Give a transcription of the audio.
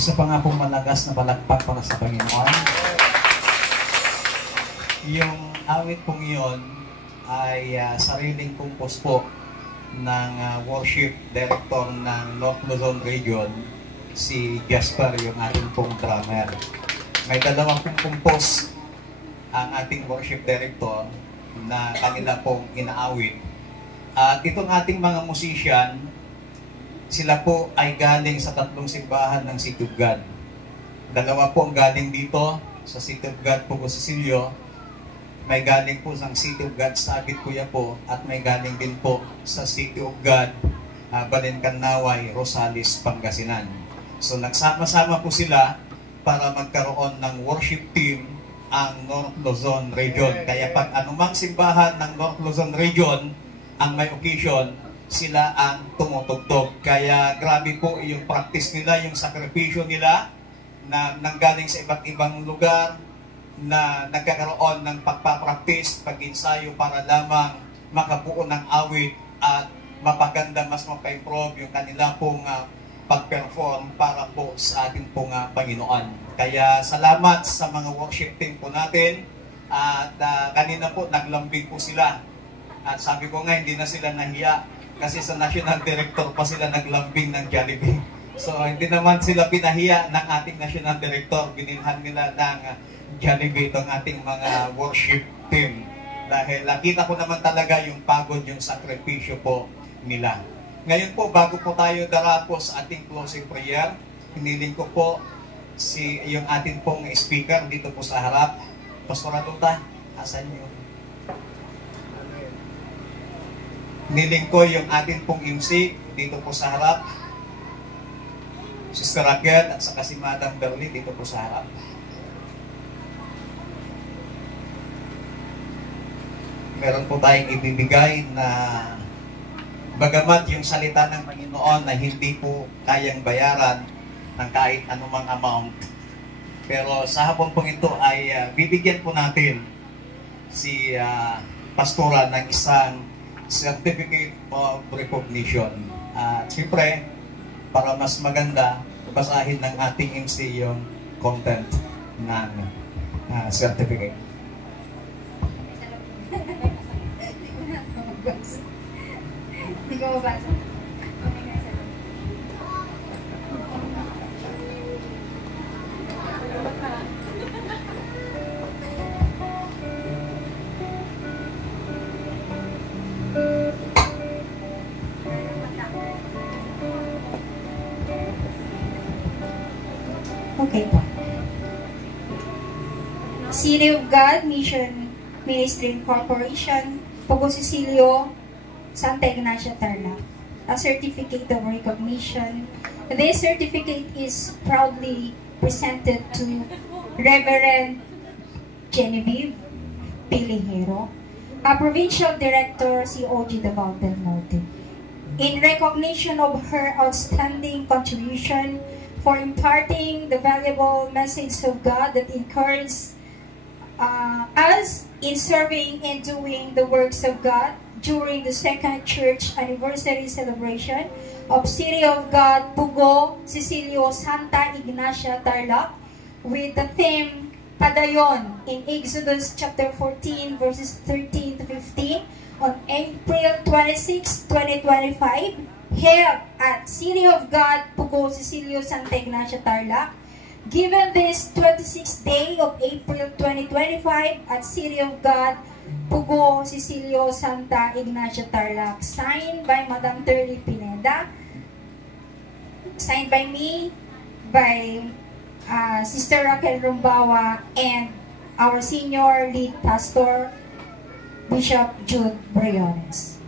Isa pa nga pong malakas na palakpak para sa Panginoon. Yung awit pong iyon ay sariling compose po ng worship director ng North Luzon Region, si Jasper, yung ating pong drummer. May dalawang pong compose ang ating worship director na kanila pong inaawit. At itong ating mga musician, sila po ay galing sa tatlong simbahan ng City of God. Dalawa po ang galing dito sa City of God, Pugo, Cecilio. May galing po sa City of God sa Abit, Kuya po, at may galing din po sa City of God, Balincanaway, Rosales, Pangasinan. So nagsama-sama po sila para magkaroon ng worship team ang North Luzon Region. Kaya pag anumang simbahan ng North Luzon Region ang may occasion, sila ang tumutugtog. Kaya grabe po yung practice nila, yung sakripisyo nila na nanggaling sa iba't ibang lugar, na nagkakaroon ng pagpapractice, pag-ensayo para lamang makabuo ng awit at mapaganda, mas mapa-improve yung kanila pong pag-perform para po sa ating pong Panginoon. Kaya salamat sa mga worship team po natin at kanina po naglambing po sila. At sabi ko nga, hindi na sila nahiya kasi sa National Director pa sila naglambing ng Jollibee. So hindi naman sila pinahiya ng ating National Director. Binilhan nila ng Jollibee itong ating mga worship team. Dahil nakita ko naman talaga yung pagod, yung sakripisyo po nila. Ngayon po, bago po tayo darapos sa ating closing prayer, hiniling ko po yung ating pong speaker dito po sa harap. Pastor Atuta, asan yung niling ko yung atin pong MC dito po sa harap. Sister Raquel at saka si Madam Berly dito po sa harap. Meron po tayong ibibigay na bagamat yung salita ng Panginoon na hindi po kayang bayaran ng kahit anumang amount, pero sa hapon pong ito ay bibigyan po natin si pastora ng isang Certificate of Recognition. Siyempre, para mas maganda, basahin ng ating MC yung content ng certificate. Hindi ko mabasa. Okay po. City of God Mission Ministry Corporation, Pugo, Cecilio, Santa Ignacia, Tarlac. A certificate of recognition. This certificate is proudly presented to Reverend Genevieve Pilihero, a Provincial Director, COG Davao del Norte, in recognition of her outstanding contribution for imparting the valuable message of God that encourages us in serving and doing the works of God during the second church anniversary celebration of City of God, Pugo, Cecilio, Santa Ignacia, Tarlac, with the theme Padayon in Exodus chapter 14 verses 13 to 15 on April 26, 2025, held at City of God, Pugo, Cecilio, Santa Ignacia, Tarlac. Given this 26th day of April 2025 at City of God, Pugo, Cecilio, Santa Ignacia, Tarlac. Signed by Madam Terly Pineda. Signed by me, by Sister Raquel Rumbawa, and our senior lead pastor, Bishop Jude Briones.